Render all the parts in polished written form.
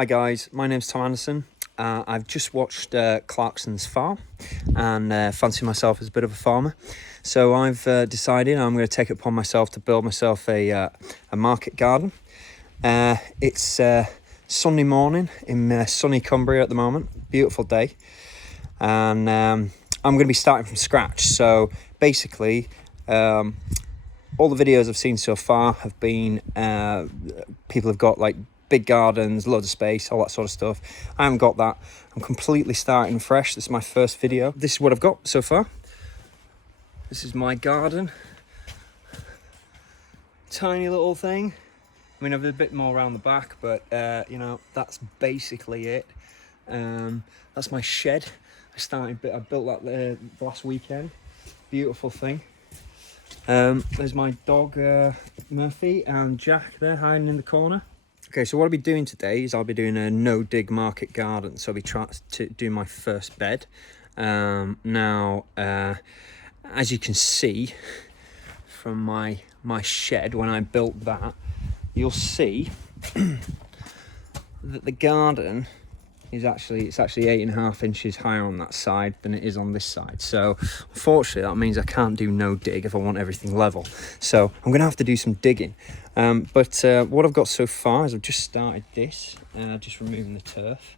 Hi guys, my name's Tom Anderson. I've just watched Clarkson's Farm and fancy myself as a bit of a farmer. So I've decided I'm going to take it upon myself to build myself a market garden. It's Sunday morning in sunny Cumbria at the moment, beautiful day. And I'm going to be starting from scratch. So basically, all the videos I've seen so far have been people have got like big gardens, loads of space, all that sort of stuff. I haven't got that. I'm completely starting fresh. This is my first video. This is what I've got so far. This is my garden. Tiny little thing. I mean, I've a bit more around the back, but you know, that's basically it. That's my shed. I built that last weekend. Beautiful thing. There's my dog Murphy and Jack there hiding in the corner. Okay, so what I'll be doing today is I'll be doing a no-dig market garden. So I'll be trying to do my first bed. Now, as you can see from my shed when I built that, you'll see that the garden is actually 8.5 inches higher on that side than it is on this side. So unfortunately that means I can't do no dig if I want everything level. So I'm gonna have to do some digging. But what I've got so far is I've just started this, just removing the turf.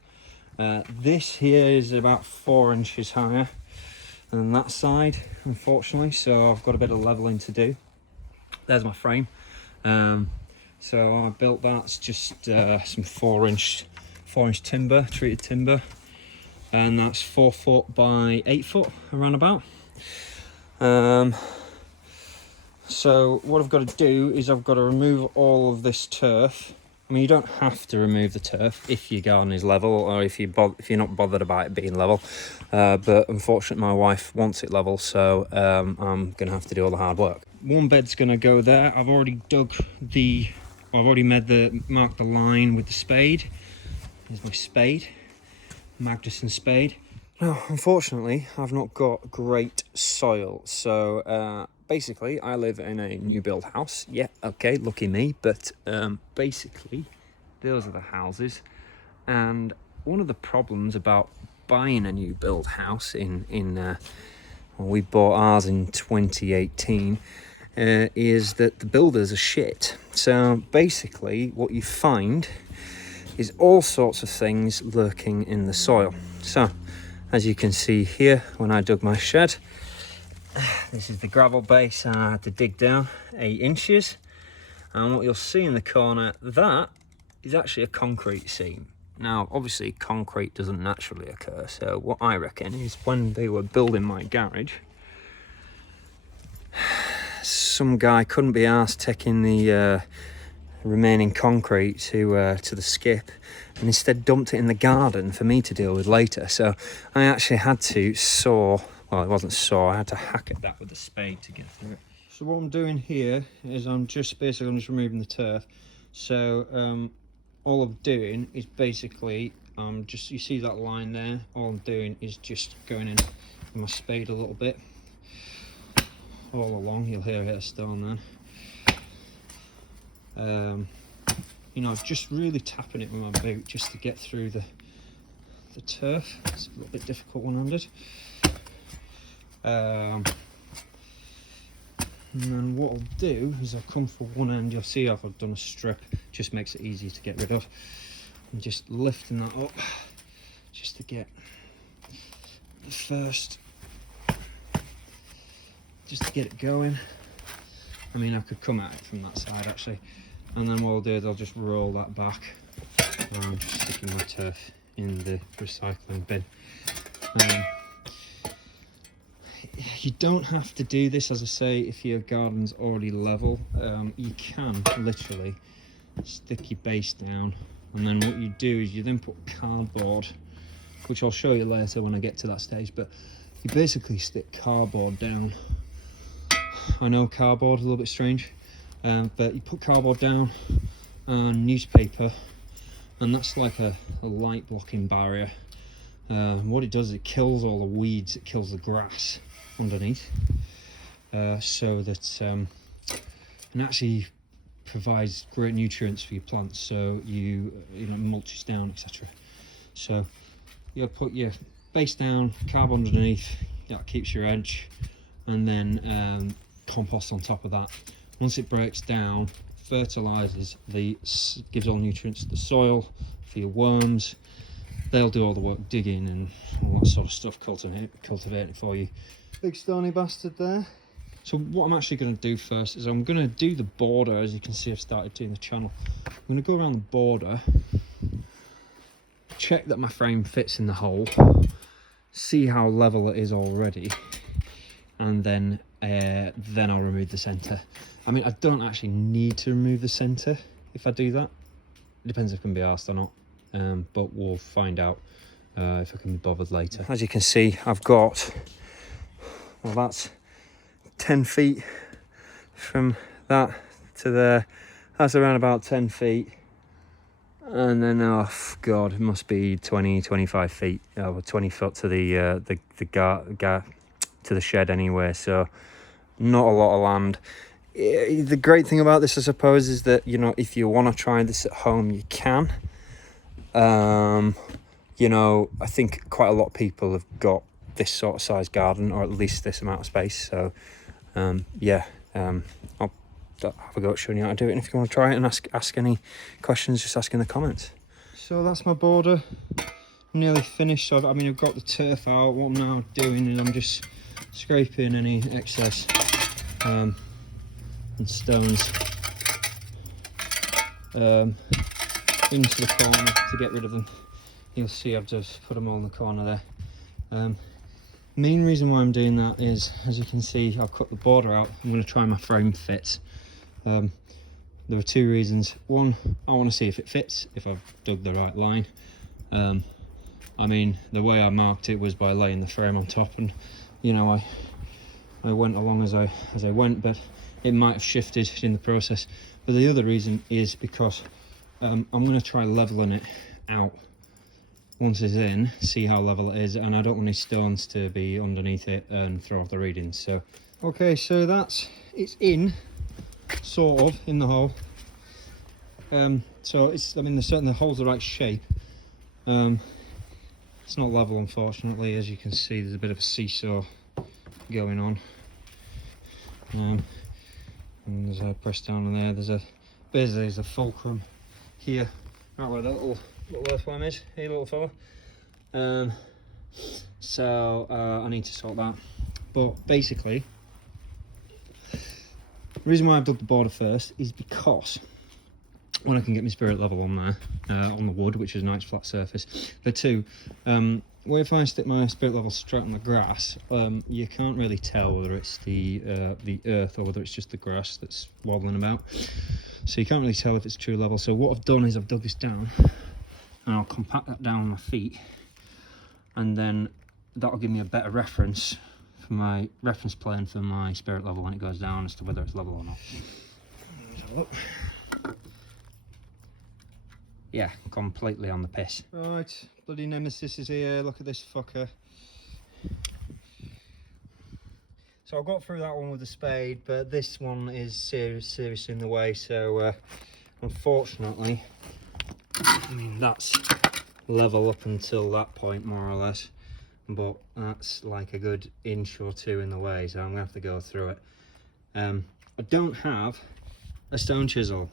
This here is about 4 inches higher than that side, unfortunately. So I've got a bit of leveling to do. There's my frame. So I built that. It's just some 4-inch timber, treated timber, and that's 4 foot by 8 foot around about. So what I've got to do is I've got to remove all of this turf. I mean, you don't have to remove the turf if your garden is level, or if you're not bothered about it being level. But unfortunately, my wife wants it level, so I'm gonna have to do all the hard work. One bed's gonna go there. I've already marked the line with the spade. Here's my spade, Magnuson spade. Now, unfortunately, I've not got great soil, so basically, I live in a new build house. Yeah, okay, lucky me, but basically, those are the houses. And one of the problems about buying a new build house we bought ours in 2018, is that the builders are shit. So basically, what you find is all sorts of things lurking in the soil. So, as you can see here, when I dug my shed, this is the gravel base, and I had to dig down 8 inches. And what you'll see in the corner, that is actually a concrete seam. Now, obviously, concrete doesn't naturally occur. So what I reckon is when they were building my garage, some guy couldn't be arsed taking the remaining concrete to the skip, and instead dumped it in the garden for me to deal with later. So I actually had to it wasn't saw, I had to hack at that with a spade to get through it. So what I'm doing here is I'm just removing the turf. So all I'm doing is basically you see that line there, all I'm doing is just going in with my spade a little bit all along. You'll hear a stone then. You know, just really tapping it with my boot just to get through the turf. It's a little bit difficult one-handed. And then what I'll do is I'll come for one end. You'll see I've done a strip, just makes it easier to get rid of. I'm just lifting that up just to get the first, just to get it going. I mean, I could come at it from that side actually, and then what I'll do is I'll just roll that back, and I'm just sticking my turf in the recycling bin. You don't have to do this, as I say, if your garden's already level. You can literally stick your base down, and then what you do is you then put cardboard, which I'll show you later when I get to that stage, but you basically stick cardboard down. I know cardboard is a little bit strange, but you put cardboard down and newspaper, and that's like a light blocking barrier. What it does is it kills all the weeds, it kills the grass underneath, so that and actually provides great nutrients for your plants, so you know, mulches down, etc. So you put your base down, carb underneath, that keeps your edge, and then compost on top of that. Once it breaks down, fertilizes, gives all nutrients to the soil for your worms. They'll do all the work digging and all that sort of stuff, cultivating for you. Big stony bastard there. So what I'm actually going to do first is I'm going to do the border. As you can see, I've started doing the channel. I'm going to go around the border, check that my frame fits in the hole, see how level it is already, and then I'll remove the centre. I mean, I don't actually need to remove the centre if I do that. It depends if I can be arsed or not, but we'll find out if I can be bothered later. As you can see, I've got, well, that's 10 feet from that to there. That's around about 10 feet. And then, oh God, it must be 20-25 feet, or 20 foot to the to the shed anyway. So not a lot of land. The great thing about this, I suppose, is that, you know, if you want to try this at home, you can. You know, I think quite a lot of people have got this sort of size garden, or at least this amount of space. So yeah, I'll have a go at showing you how to do it, and if you want to try it and ask any questions, just ask in the comments. So that's my border nearly finished. So I mean, I've got the turf out. What I'm now doing is I'm just scraping any excess and stones into the corner to get rid of them. You'll see I've just put them all in the corner there. Main reason why I'm doing that is, as you can see, I've cut the border out. I'm going to try my frame fits. There are two reasons. One, I want to see if it fits, if I've dug the right line. I mean, the way I marked it was by laying the frame on top, and you know, I went along as I went, but it might have shifted in the process. But the other reason is because I'm going to try leveling it out once it's in, see how level it is, and I don't want any stones to be underneath it and throw off the readings. So okay, so it's in, sort of, in the hole. So it's, I mean, the hole's the right shape. It's not level, unfortunately. As you can see, there's a bit of a seesaw going on. And there's a press down in there. There's a fulcrum here, right where the little earthworm is. Here, little fella. So I need to sort that. But basically, the reason why I've dug the border first is because when I can get my spirit level on there, on the wood, which is a nice flat surface. But two, well, if I stick my spirit level straight on the grass, you can't really tell whether it's the earth or whether it's just the grass that's wobbling about. So you can't really tell if it's true level. So what I've done is I've dug this down, and I'll compact that down on my feet, and then that'll give me a better reference for my reference plane for my spirit level when it goes down, as to whether it's level or not. Let's have a look. Yeah, completely on the piss. Right, bloody Nemesis is here. Look at this fucker. So I got through that one with a spade, but this one is seriously in the way. So unfortunately, I mean, that's level up until that point, more or less. But that's like a good inch or two in the way, so I'm gonna have to go through it. I don't have a stone chisel.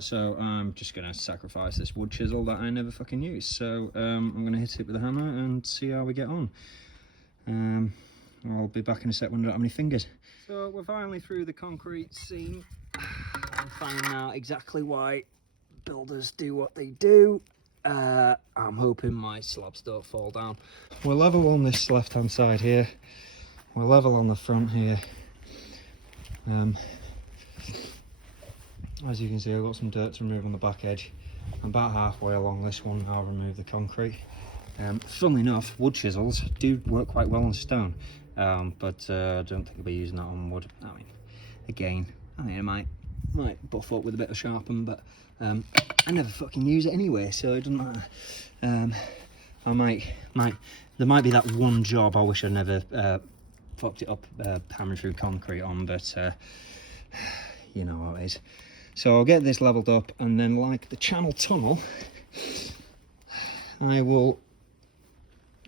So I'm just going to sacrifice this wood chisel that I never fucking use. So I'm going to hit it with a hammer and see how we get on. I'll be back in a sec when I don't have any fingers. So we're finally through the concrete seam. I'm finding out exactly why builders do what they do. I'm hoping my slabs don't fall down. We're level on this left hand side here. We're level on the front here. As you can see, I've got some dirt to remove on the back edge. I'm about halfway along this one. I'll remove the concrete. Funnily enough, wood chisels do work quite well on stone, but I don't think I'll be using that on wood. I mean, again, I might buff up with a bit of sharpen, but I never fucking use it anyway, so it doesn't matter. There might be that one job I wish I never fucked it up hammering through concrete on, but you know how it is. So I'll get this leveled up, and then like the channel tunnel, I will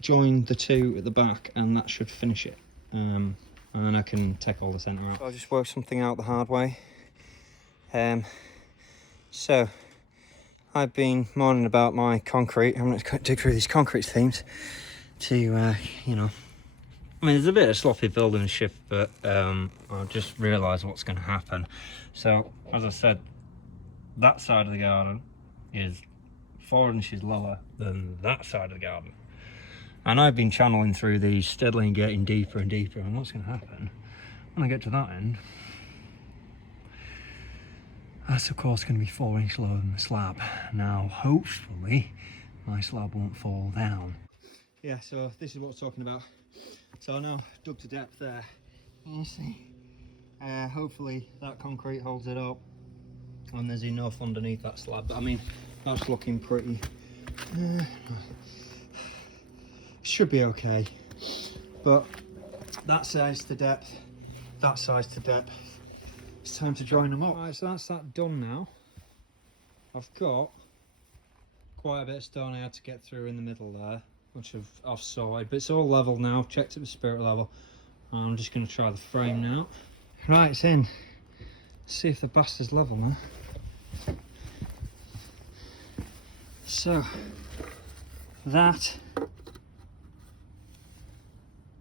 join the two at the back, and that should finish it. And then I can take all the centre out. I'll just work something out the hard way. So I've been moaning about my concrete. I'm going to dig through these concrete themes to, you know, I mean, there's a bit of sloppy buildingship, but I've just realised what's going to happen. So, as I said, that side of the garden is 4 inches lower than that side of the garden. And I've been channeling through these steadily and getting deeper and deeper. And what's going to happen when I get to that end, that's of course going to be 4 inches lower than the slab. Now, hopefully, my slab won't fall down. Yeah, so this is what I'm talking about. So I now dug to depth there. You see, hopefully that concrete holds it up, and there's enough underneath that slab. But I mean, that's looking pretty. Should be okay. But that size to depth, that size to depth. It's time to join them up. Right, so that's that done now. I've got quite a bit of stone I had to get through in the middle there, which I've offside, but it's all level now. Checked it with spirit level. I'm just going to try the frame now. Right, it's in. Let's see if the bastard's level now. So that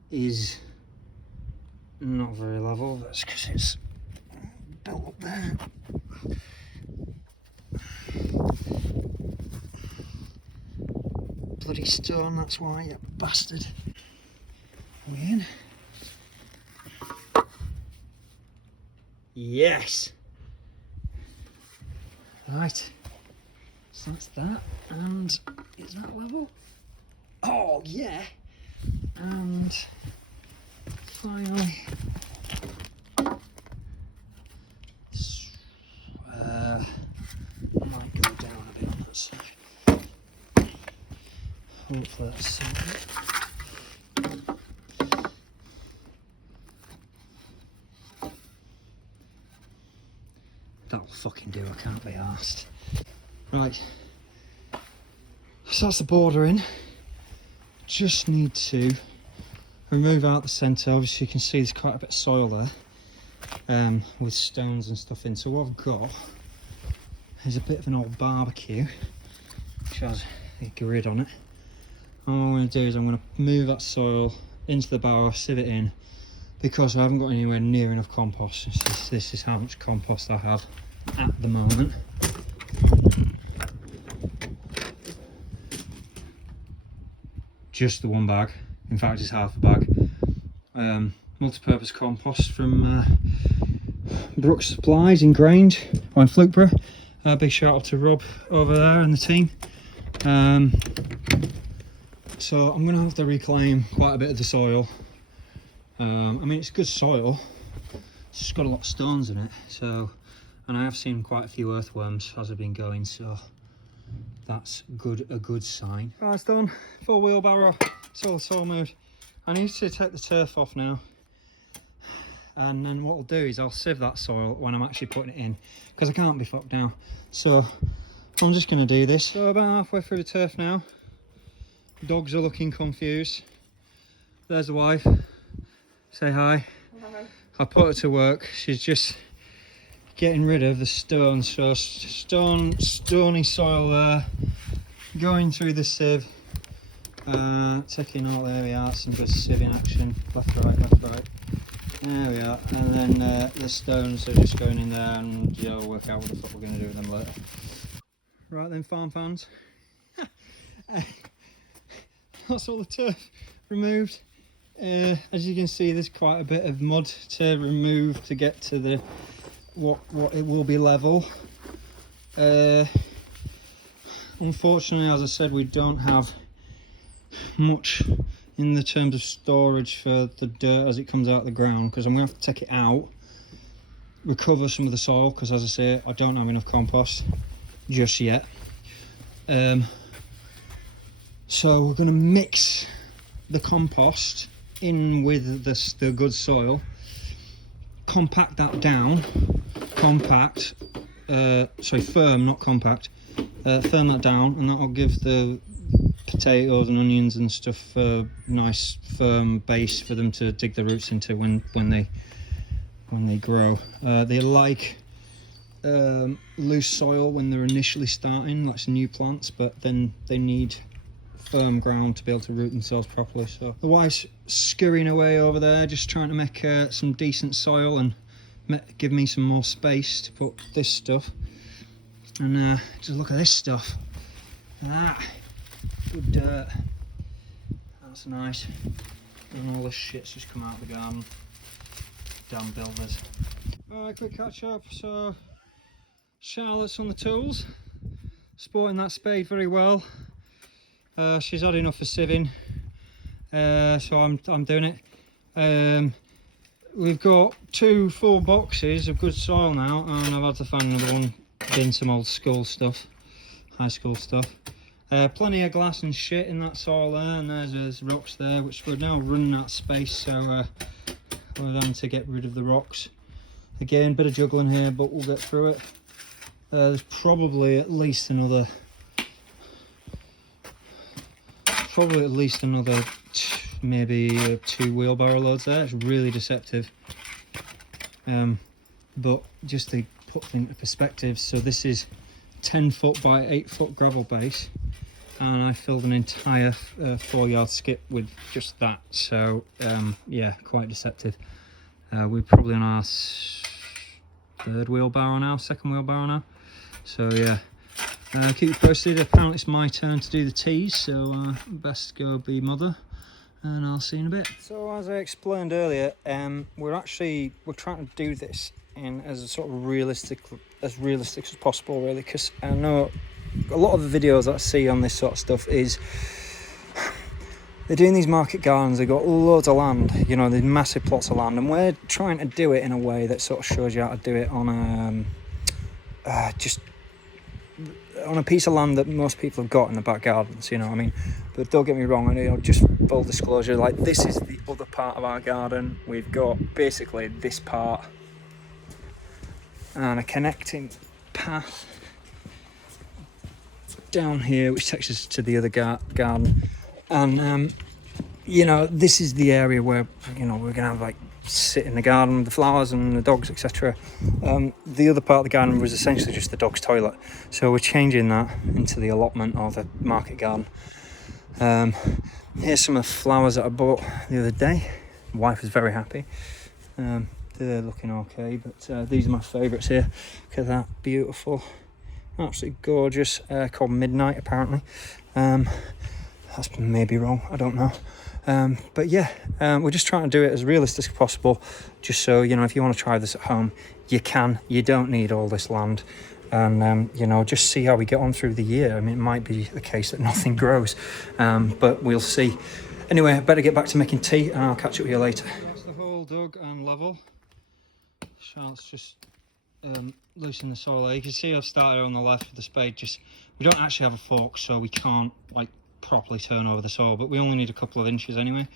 is not very level. That's because it's built up there. Bloody stone, that's why, you bastard. Are we in? Yes! Right, so that's that, and is that level? Oh yeah! And finally, I might go down a bit on that side. Hopefully that's simple. That'll fucking do, I can't be arsed. Right, so that's the border in. Just need to remove out the centre. Obviously you can see there's quite a bit of soil there, with stones and stuff in. So what I've got is a bit of an old barbecue, which has a grid on it. All I'm going to do is I'm going to move that soil into the barrow, sieve it in, because I haven't got anywhere near enough compost. This is how much compost I have at the moment. Just the one bag, in fact it's half a bag. Multi-purpose compost from Brooks Supplies in Grange, or in Flukeborough. Big shout out to Rob over there and the team. So I'm going to have to reclaim quite a bit of the soil. I mean, it's good soil, it's just got a lot of stones in it, so, and I have seen quite a few earthworms as I've been going, so that's a good sign. Right, it's done, full wheelbarrow, it's all soil moved. I need to take the turf off now, and then what I'll do is I'll sieve that soil when I'm actually putting it in, because I can't be fucked now. So I'm just going to do this. So about halfway through the turf now. Dogs are looking confused. There's the wife. Say hi. Hi. I put her to work. She's just getting rid of the stones. So stony soil there. Going through the sieve. Taking all, there we are, some good sieving action. Left, right, left, right. There we are. And then the stones are just going in there, and yeah, we'll work out what the fuck we're going to do with them later. Right then, farm fans. That's all the turf removed. As you can see, there's quite a bit of mud to remove to get to the what it will be level. Unfortunately, as I said, we don't have much in the terms of storage for the dirt as it comes out of the ground, because I'm going to have to take it out, recover some of the soil, because as I say, I don't have enough compost just yet. So we're going to mix the compost in with the good soil, compact that down, compact, firm, not compact. Firm that down, and that will give the potatoes and onions and stuff a nice firm base for them to dig their roots into when they grow. They like loose soil when they're initially starting, like some new plants, but then they need firm ground to be able to root themselves properly. So the wife's scurrying away over there, just trying to make some decent soil and give me some more space to put this stuff. And just look at this stuff. Good dirt. That's nice. And all this shit's just come out of the garden. Damn builders. Alright, quick catch up. So Charlotte's on the tools, sporting that spade very well. She's had enough of sieving, so I'm doing it. We've got 2 full boxes of good soil now, and I've had to find another one in some old school stuff, high school stuff. Plenty of glass and shit in that soil there, and there's rocks there, which we're now running out of space, so we're having to get rid of the rocks. Again, bit of juggling here, but we'll get through it. There's probably at least another maybe 2 wheelbarrow loads there. It's really deceptive, but just to put things into perspective, so this is 10 foot by 8 foot gravel base, and I filled an entire 4-yard skip with just that. So yeah, quite deceptive. We're probably on our 3rd wheelbarrow now, 2nd wheelbarrow now. So yeah, keep you posted. Apparently it's my turn to do the teas, so best go be mother, and I'll see you in a bit. So as I explained earlier, we're trying to do this in as a sort of realistic as possible, really, because I know a lot of the videos that I see on this sort of stuff is they're doing these market gardens. They've got loads of land, you know, these massive plots of land, and we're trying to do it in a way that sort of shows you how to do it on just on a piece of land that most people have got in the back gardens, you know what I mean? But don't get me wrong, and, you know, just full disclosure, like, this is the other part of our garden. We've got basically this part and a connecting path down here which takes us to the other garden, and you know, this is the area where, you know, we're gonna have like sit in the garden with the flowers and the dogs, etc. The other part of the garden was essentially just the dog's toilet, so we're changing that into the allotment of the market garden. Here's some of the flowers that I bought the other day. My wife was very happy. They're looking okay, but these are my favourites here. Look at that, beautiful, absolutely gorgeous, called Midnight apparently. That's maybe wrong, I don't know. But yeah, we're just trying to do it as realistic as possible, just so, you know, if you want to try this at home, you can. You don't need all this land, and you know, just see how we get on through the year. I mean, it might be the case that nothing grows, but we'll see. Anyway, I better get back to making tea, and I'll catch up with you later. That's the hole dug and level. Charlotte's just loosening the soil there. You can see I've started on the left with the spade. Just, we don't actually have a fork, so we can't like properly turn over the soil, but we only need a couple of inches anyway.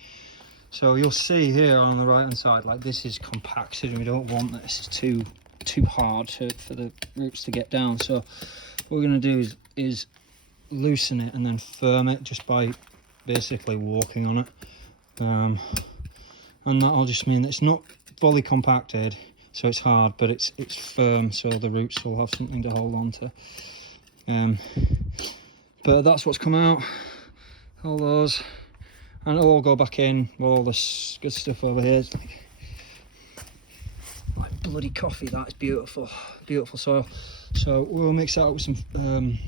So you'll see here on the right hand side, like, this is compacted, and we don't want this too hard for the roots to get down. So what we're going to do is loosen it and then firm it just by basically walking on it, and that'll just mean that it's not fully compacted, so it's hard, but it's firm, so the roots will have something to hold on to. But that's what's come out, all those, and it'll all go back in with all this good stuff over here. It's like bloody coffee. That is beautiful, beautiful soil. So we'll mix that up with some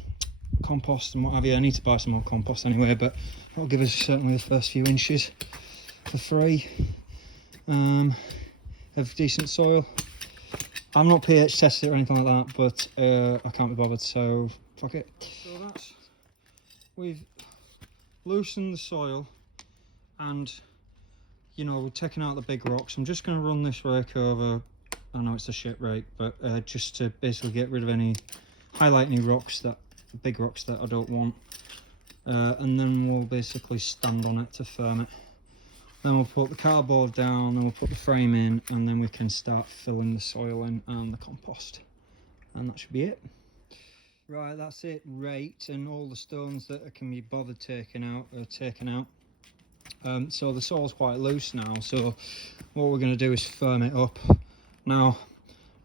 compost and what have you. I need to buy some more compost anyway, but that'll give us certainly the first few inches for free of decent soil. I'm not pH tested or anything like that, but I can't be bothered, so fuck it. So we've loosened the soil, and, you know, we're taking out the big rocks. I'm just going to run this rake over. I know it's a shit rake, but just to basically get rid of highlight any rocks, big rocks that I don't want, and then we'll basically stand on it to firm it. Then we'll put the cardboard down, then we'll put the frame in, and then we can start filling the soil in and the compost. and that should be it. Right, that's it raked, and all the stones that can be bothered taking out are taken out. So the soil's quite loose now, so what we're going to do is firm it up. Now,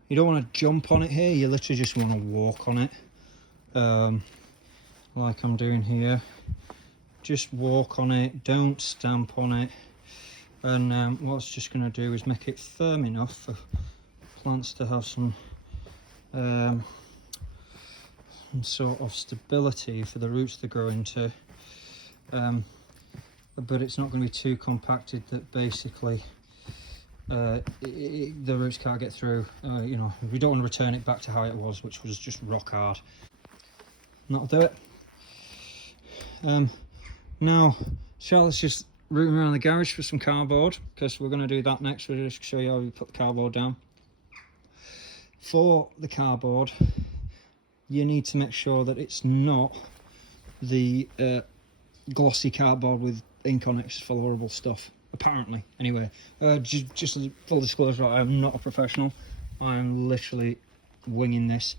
you don't want to jump on it here, you literally just want to walk on it, like I'm doing here. Just walk on it, don't stamp on it. And what it's just going to do is make it firm enough for plants to have some sort of stability for the roots to grow into, but it's not going to be too compacted that basically the roots can't get through. You know, we don't want to return it back to how it was, which was just rock hard. And that'll do it. Now Charlotte's just rooting around the garage for some cardboard, because we're going to do that next. We'll just show you how we put the cardboard down. For the cardboard, you need to make sure that it's not the glossy cardboard with ink on it. It's full of horrible stuff, apparently. Anyway, just full disclosure, I'm not a professional. I'm literally winging this,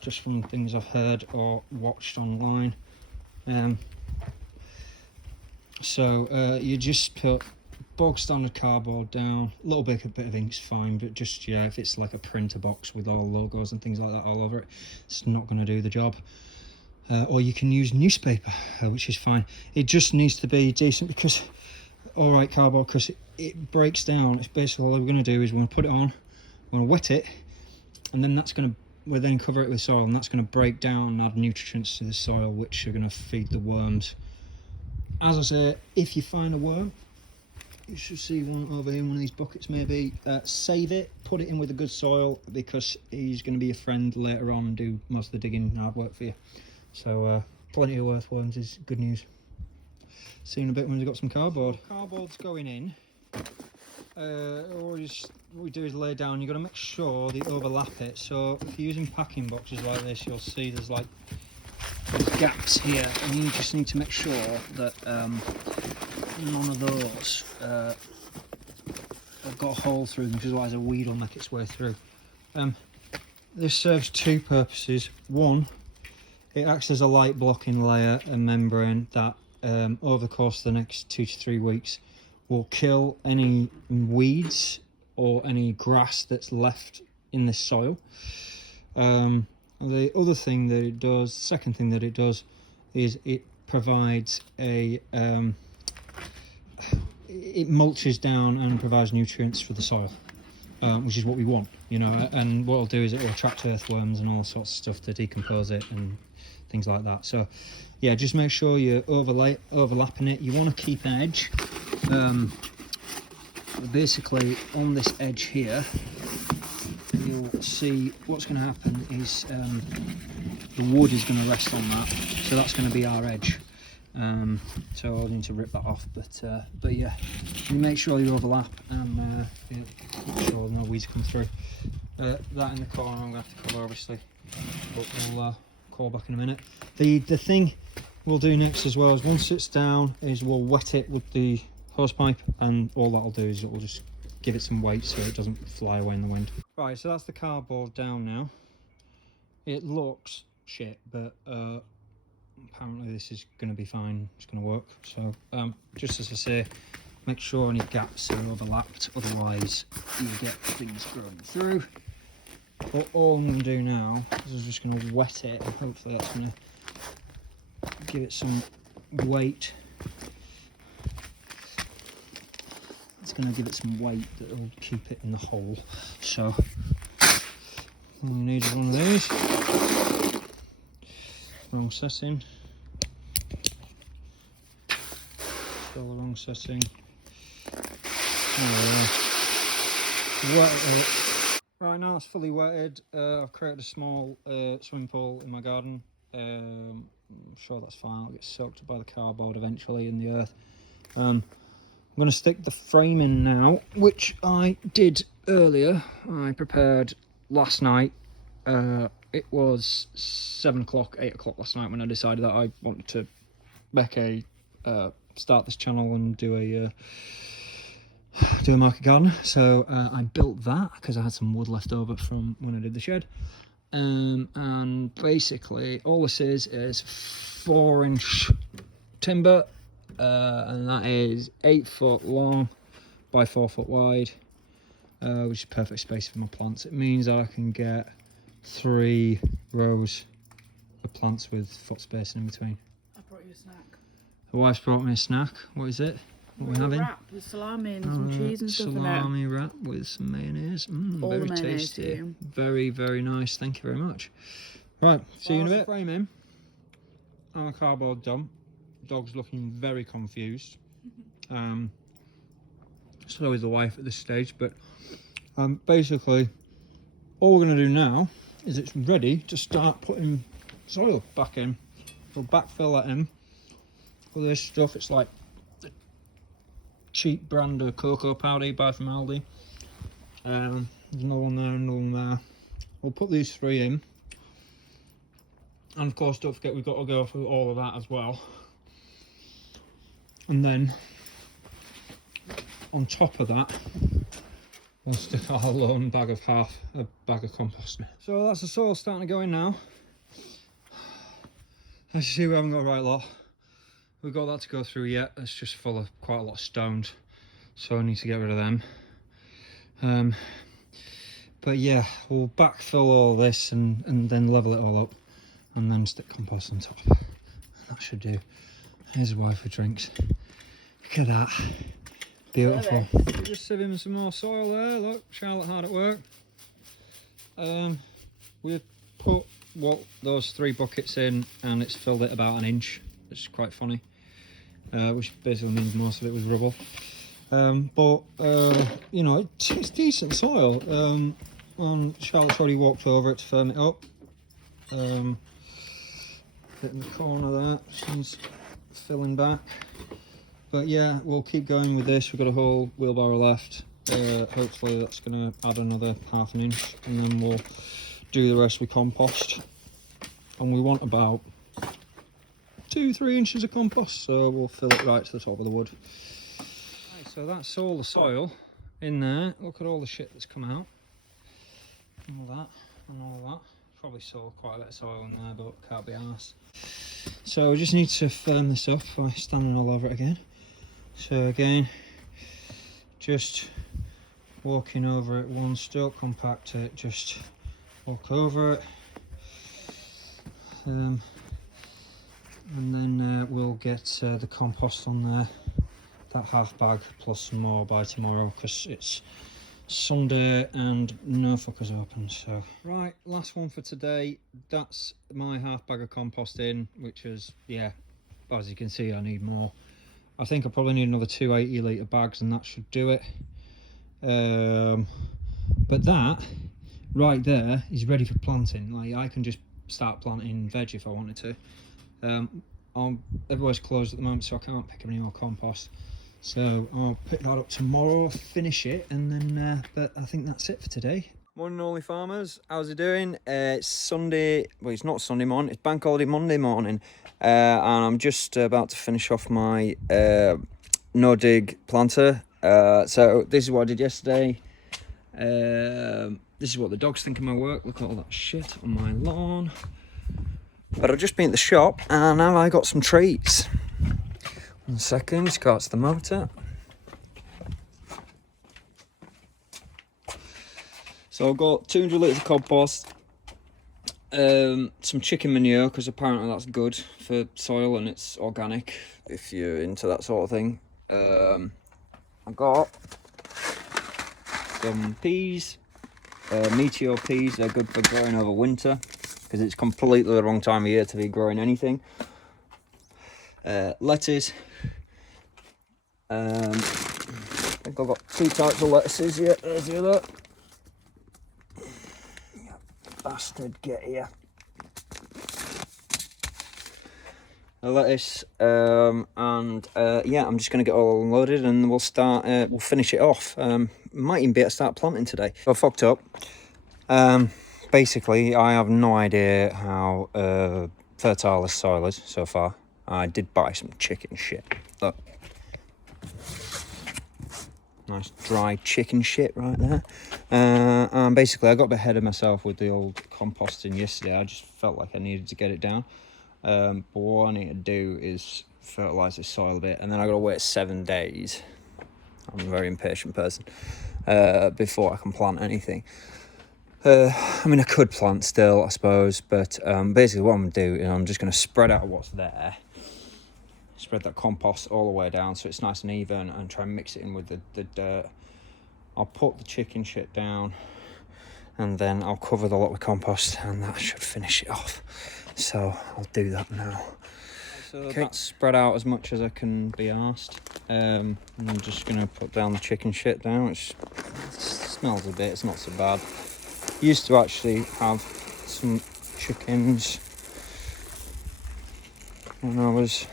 just from things I've heard or watched online. So you just put bog standard cardboard down. A little bit of ink's fine, but just, yeah, if it's like a printer box with all logos and things like that all over it, it's not going to do the job. Or you can use newspaper, which is fine. It just needs to be decent, because alright cardboard, because it breaks down. It's basically all we're going to do is we're going to put it on, we're going to wet it, and then we'll then cover it with soil, and that's going to break down and add nutrients to the soil, which are going to feed the worms. As I say, if you find a worm, you should see one over here in one of these buckets maybe, save it, put it in with a good soil, because he's going to be a friend later on and do most of the digging hard work for you. So plenty of earthworms is good news. See you in a bit when we've got some cardboard. Cardboard's going in. What we do is lay down. You've got to make sure they overlap it. So if you're using packing boxes like this, you'll see there's like gaps here, and you just need to make sure that none of those have got a hole through them, because otherwise a weed will make its way through. This serves two purposes. One, it acts as a light blocking layer and membrane that over the course of the next 2 to 3 weeks will kill any weeds or any grass that's left in this soil. The other thing that it does, the second thing that it does, is it provides a it mulches down and provides nutrients for the soil, which is what we want, you know. And what it'll do is it will attract earthworms and all sorts of stuff to decompose it and things like that. So yeah, just make sure you're overlapping it. You want to keep an edge. Basically on this edge here, you'll see what's going to happen is the wood is going to rest on that, so that's going to be our edge. So I'll need to rip that off, but yeah, you make sure you overlap and make sure no weeds come through. That in the corner I'm going to have to cover, obviously, but we'll call back in a minute. The thing we'll do next as well is, once it's down, is we'll wet it with the hose pipe, and all that'll do is it will just give it some weight so it doesn't fly away in the wind. Right, so that's the cardboard down now. It looks shit, but apparently this is going to be fine. It's going to work. So just as I say, make sure any gaps are overlapped, otherwise you get things growing through. But all I'm going to do now is I'm just going to wet it, and hopefully that's going to give it some weight. It's going to give it some weight that will keep it in the hole. So all you need is one of these. Wrong setting. Still the wrong setting. Wet it. Right, now it's fully wetted. I've created a small swimming pool in my garden. I'm sure that's fine. I'll get soaked by the cardboard eventually in the earth. I'm going to stick the frame in now, which I did earlier. I prepared last night. It was 7 o'clock, 8 o'clock last night when I decided that I wanted to make start this channel and do a market garden. So I built that because I had some wood left over from when I did the shed. and basically all this is 4-inch timber, and that is 8 foot long by 4 foot wide, which is perfect space for my plants. It means I can get 3 rows of plants with foot spacing in between. I brought you a snack. The wife's brought me a snack. What is it? What are we having? Wrap with salami and some cheese and stuff in it. Salami wrap with some mayonnaise. Very tasty. Very, very nice. Thank you very much. Right, see you in a bit. Framing on a cardboard dump. Dog's looking very confused. So is the wife at this stage, but basically all we're going to do now is it's ready to start putting soil back in. We'll backfill that in. All this stuff, it's like the cheap brand of cocoa powder you buy from Aldi. There's another one there, another one there. We'll put these 3 in. And of course, don't forget we've got to go through all of that as well. And then on top of that, we'll stick our lone bag of a bag of compost in. So that's the soil starting to go in now. As you see, we haven't got the right lot. We've got that to go through yet. It's just full of quite a lot of stones, so I need to get rid of them. But yeah, we'll backfill all this and then level it all up, and then stick compost on top. That should do. Here's a wife for drinks. Look at that. Beautiful. We're just sieving some more soil there. Look, Charlotte hard at work. We've put those 3 buckets in, and it's filled it about 1 inch. It's quite funny, which basically means most of it was rubble. You know, it's decent soil. And Charlotte's already walked over it to firm it up. Bit in the corner there, she's filling back. But yeah, we'll keep going with this. We've got a whole wheelbarrow left. Hopefully that's going to add another ½ inch, and then we'll do the rest with compost. And we want about 2-3 inches of compost, so we'll fill it right to the top of the wood. Right, so that's all the soil in there. Look at all the shit that's come out. All that and all that. Probably saw quite a bit of soil in there, but can't be arsed. So we just need to firm this up by standing all over it again. So again, just walking over it once, don't compact it, just walk over it. And then we'll get the compost on there, that ½ bag plus some more by tomorrow, because it's Sunday and no fuckers open. So right, last one for today. That's my ½ bag of compost in, which is, yeah, as you can see, I need more. I think I probably need another 2 80-litre bags, and that should do it. But that right there is ready for planting. Like, I can just start planting veg if I wanted to. Everywhere's closed at the moment, so I can't pick up any more compost. So I'll pick that up tomorrow, finish it, and then, but I think that's it for today. Morning, Only Farmers. How's it doing? It's Sunday, well, it's not Sunday morning, it's Bank Holiday Monday morning. And I'm just about to finish off my no-dig planter. So this is what I did yesterday. This is what the dogs think of my work. Look at all that shit on my lawn. But I've just been at the shop, and now I got some treats. 1 second, starts the motor. So I've got 200 litres of compost, some chicken manure, because apparently that's good for soil and it's organic if you're into that sort of thing. I've got some peas, Meteor peas. They're good for growing over winter, because it's completely the wrong time of year to be growing anything. Lettuce. I think I've got 2 types of lettuces here. There's the other. Bastard, get here. A lettuce, and yeah, I'm just going to get all unloaded, and we'll start. We'll finish it off. Might even be able to start planting today. So I fucked up. Basically, I have no idea how fertile this soil is so far. I did buy some chicken shit. Look. Nice dry chicken shit right there. And basically I got a bit ahead of myself with the old composting yesterday. I just felt like I needed to get it down. But what I need to do is fertilise the soil a bit, and then I got to wait 7 days. I'm a very impatient person. Before I can plant anything. I mean, I could plant still, I suppose, but basically what I'm going to do is I'm just going to spread out what's there. Spread that compost all the way down so it's nice and even, and try and mix it in with the dirt. I'll put the chicken shit down, and then I'll cover the lot with compost, and that should finish it off. So I'll do that now. So okay, that's spread out as much as I can be arsed. I'm just going to put down the chicken shit down. It smells a bit, it's not so bad. Used to actually have some chickens when I was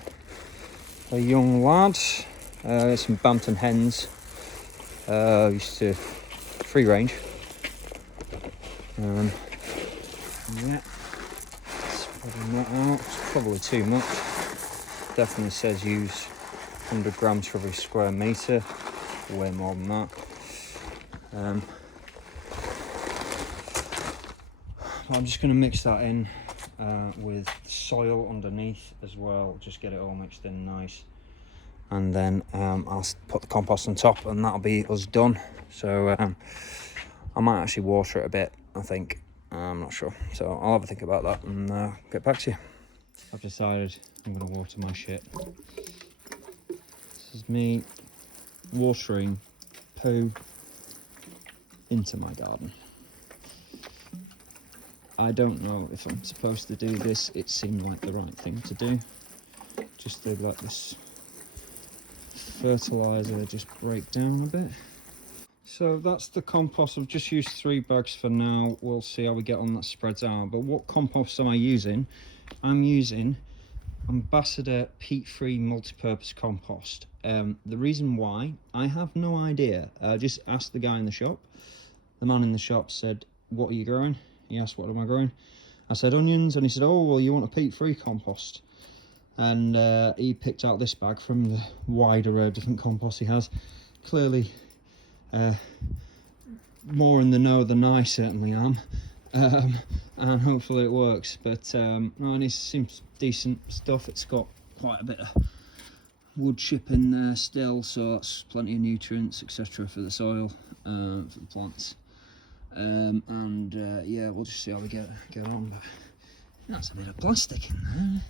a young lad. Some Bantam hens. Used to free range. Yeah, spreading that out. It's probably too much. Definitely says use 100 grams for every square metre. Way more than that. I'm just going to mix that in with soil underneath as well. Just get it all mixed in nice. And then I'll put the compost on top, and that'll be us done. So I might actually water it a bit, I think. I'm not sure. So I'll have a think about that and get back to you. I've decided I'm going to water my shit. This is me watering poo into my garden. I don't know if I'm supposed to do this. It seemed like the right thing to do. Just to let this fertiliser just break down a bit. So that's the compost. I've just used 3 bags for now. We'll see how we get on. That spreads out. But what compost am I using? I'm using Ambassador peat-free multi-purpose compost. The reason why, I have no idea. I just asked the guy in the shop. The man in the shop said, "What are you growing?" He asked, "What am I growing?" I said, "Onions." And he said, "Oh, well, you want a peat-free compost." And he picked out this bag from the wide array of different composts he has. Clearly, more in the know than I certainly am. And hopefully it works. But no, and it seems decent stuff. It's got quite a bit of wood chip in there still, so that's plenty of nutrients, etc. for the soil, for the plants. Yeah, we'll just see how we get on. But that's a bit of plastic in there.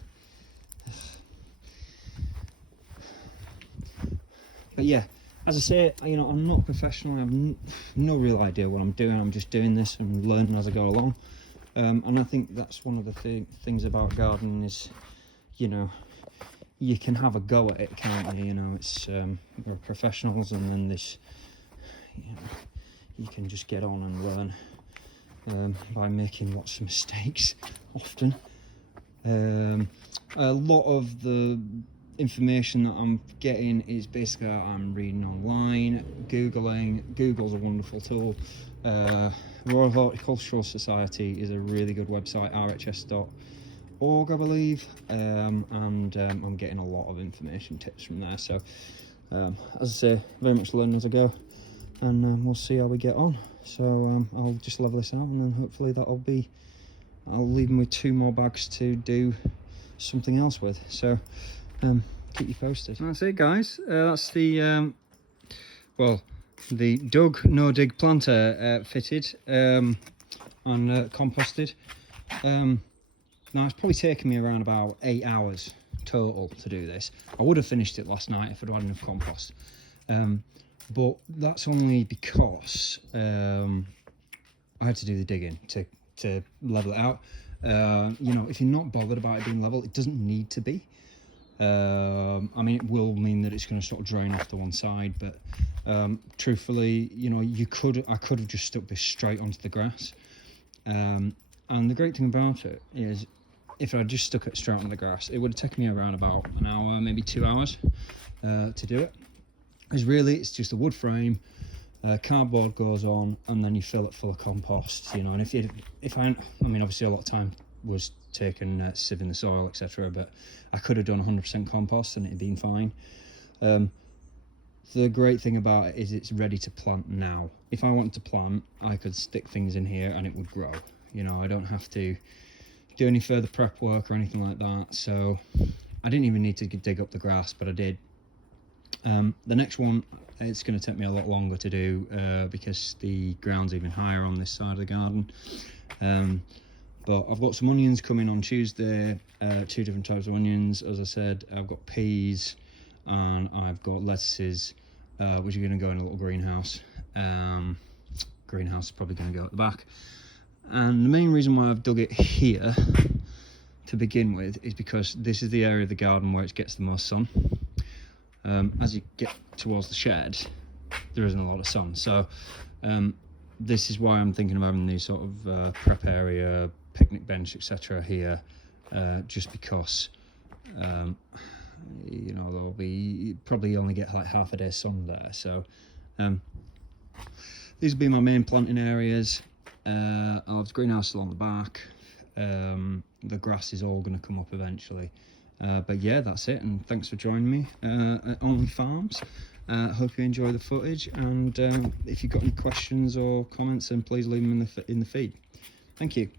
But yeah, as I say, you know, I'm not professional. I have no real idea what I'm doing. I'm just doing this and learning as I go along. And I think that's one of the things about gardening is, you know, you can have a go at it, can't you? You know, it's we're professionals, and then this, you know, you can just get on and learn by making lots of mistakes often. A lot of the information that I'm getting is basically I'm reading online, Googling. Google's a wonderful tool. Royal Horticultural Society is a really good website, rhs.org, I believe, and I'm getting a lot of information tips from there. So as I say, very much learning as I go, and we'll see how we get on. So I'll just level this out, and then hopefully I'll leave them with 2 more bags to do something else with. So keep you posted. That's it, guys. That's the the Doug No Dig planter fitted and composted. Now it's probably taken me around about 8 hours total to do this. I would have finished it last night if I'd had enough compost, but that's only because I had to do the digging to level it out. You know, if you're not bothered about it being level, it doesn't need to be. I mean, it will mean that it's going to sort of drain off to one side, but truthfully, you know, I could have just stuck this straight onto the grass. And the great thing about it is, if I just stuck it straight on the grass, it would have taken me around about an hour, maybe 2 hours to do it. Because really, it's just a wood frame, cardboard goes on, and then you fill it full of compost. You know, and I mean, obviously a lot of time was taken sieving the soil, etc. But I could have done 100% compost and it'd been fine. The great thing about it is it's ready to plant now. If I wanted to plant, I could stick things in here and it would grow. You know, I don't have to do any further prep work or anything like that. So I didn't even need to dig up the grass, but I did. The next one, it's going to take me a lot longer to do because the ground's even higher on this side of the garden. But I've got some onions coming on Tuesday, 2 different types of onions. As I said, I've got peas and I've got lettuces, which are going to go in a little greenhouse. Greenhouse is probably going to go at the back. And the main reason why I've dug it here to begin with is because this is the area of the garden where it gets the most sun. As you get towards the shed, there isn't a lot of sun. So this is why I'm thinking of having these sort of prep area, picnic bench, etc. here, just because you know, there'll be probably only get like half a day's sun there. So these will be my main planting areas. I'll have the greenhouse along the back. The grass is all going to come up eventually. But yeah, that's it, and thanks for joining me at Only Farms. Hope you enjoy the footage, and if you've got any questions or comments, then please leave them in the feed. Thank you.